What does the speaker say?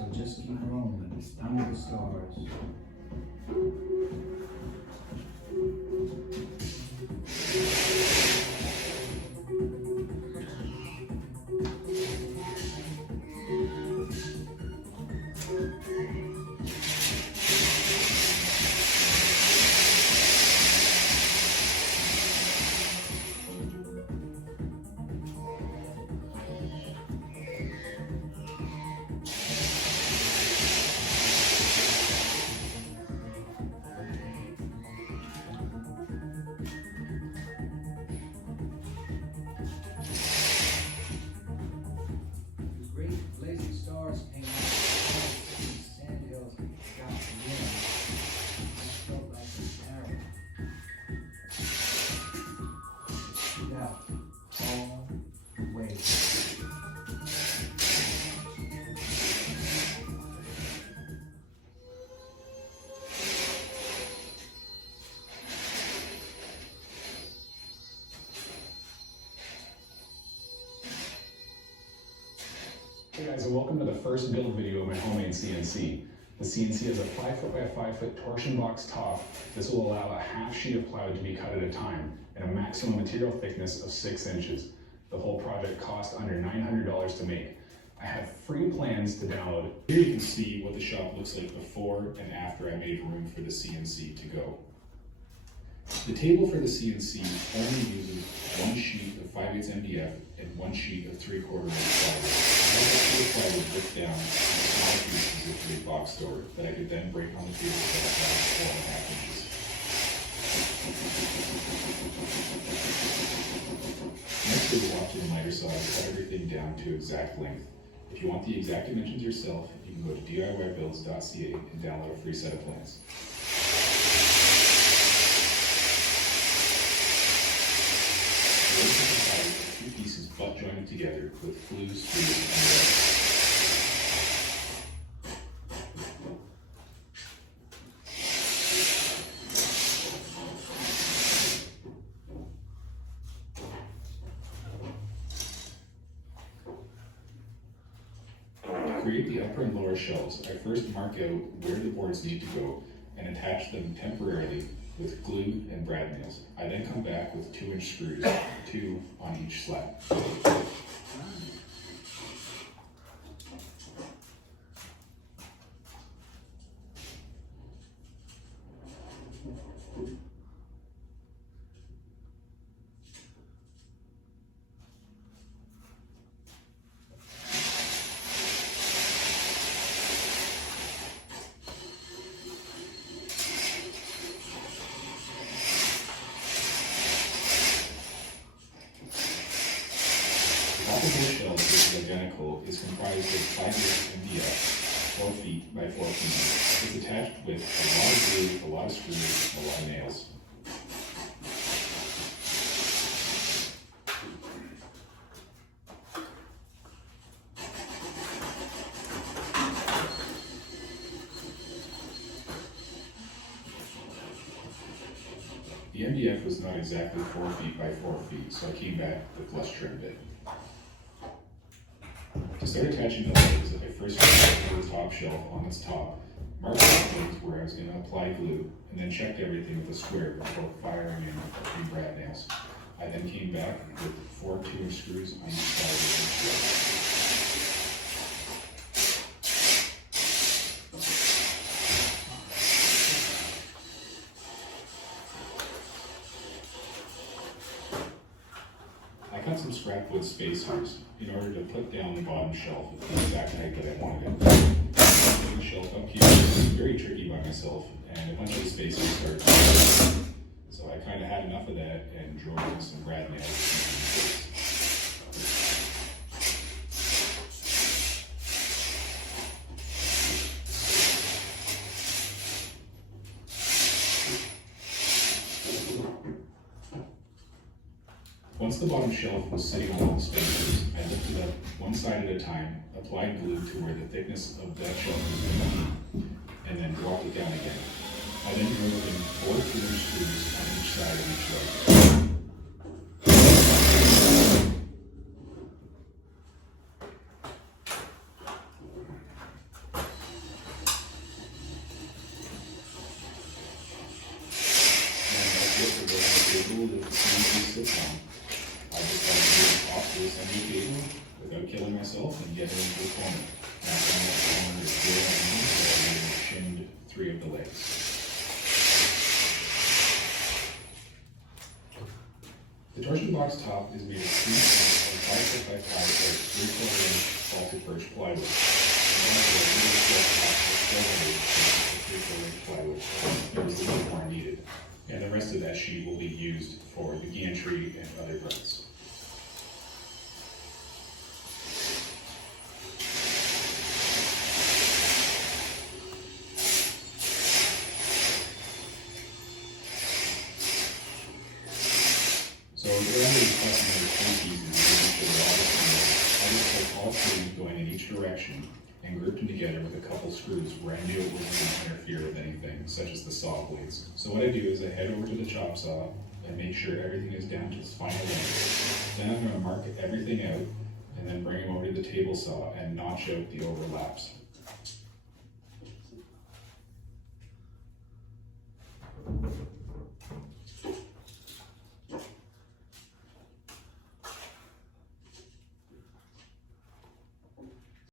So just keep rolling under the stars. Blazing stars paint sand hills got the wind. I felt like an arrow. Shoot out all the way. Hey guys, and welcome to the first build video of my homemade CNC. The CNC has a 5 foot by 5 foot torsion box top. This will allow a half sheet of plywood to be cut at a time and a maximum material thickness of 6 inches. The whole project cost under $900 to make. I have free plans to download. Here you can see what the shop looks like before and after I made room for the CNC to go. The table for the CNC only uses 1 sheet of 5/8 MDF and 1 sheet of 3/4 inch plywood. I have that plywood ripped down into small pieces with a box store that I could then break on the table to about 4.5 inches. Next, we walk to the miter saw and cut everything down to exact length. If you want the exact dimensions yourself, you can go to DIYbuilds.ca and download a free set of plans. Two pieces butt jointed together with glue, screws, and thread. To create the upper and lower shelves, I first mark out where the boards need to go and attach them temporarily with glue and brad nails. I then come back with 2-inch screws, 2 on each slab. The whole shelf, which is identical, is comprised of 5/8 MDF, 4 feet by 4 feet. It's attached with a lot of glue, a lot of screws, and a lot of nails. The MDF was not exactly 4 feet by 4 feet, so I came back with less trim bit. To start attaching the legs, I first put the top shelf on its top, marked the things where I was going to apply glue, and then checked everything with a square before firing in 3 brad nails. I then came back with 4 2-inch screws on each side of the shelf. I cut some scrap wood spacers in order to put down the bottom shelf at the exact height that I wanted it. Putting the shelf up here was very tricky by myself, and a bunch of the spacers started to so I kind of had enough of that and drove in some brad nails. Once the bottom shelf was sitting on all the spacers, I lifted up one side at a time, applied glue to where the thickness of that shelf was, and then dropped it down again. I then drove in 4 2-inch screws on each side of each leg. middle and the other into the corner. Now bring that corner to 0 and you've shimmed 3 of the legs. The torsion box top is made of 5 foot by 5 foot 3/4 inch vaulted birch plywood. And also a little steel top with 12 inch plywood is a little more needed. And the rest of that sheet will be used for the gantry and other parts. So the way I'm discussing those 3 pieces is making sure they're all the same. I just took all 3 going in each direction and grouped them together with a couple screws where I knew it wasn't going to interfere with anything, such as the saw blades. So what I do is I head over to the chop saw and make sure everything is down to its final length. Then I'm going to mark everything out and then bring them over to the table saw and notch out the overlaps.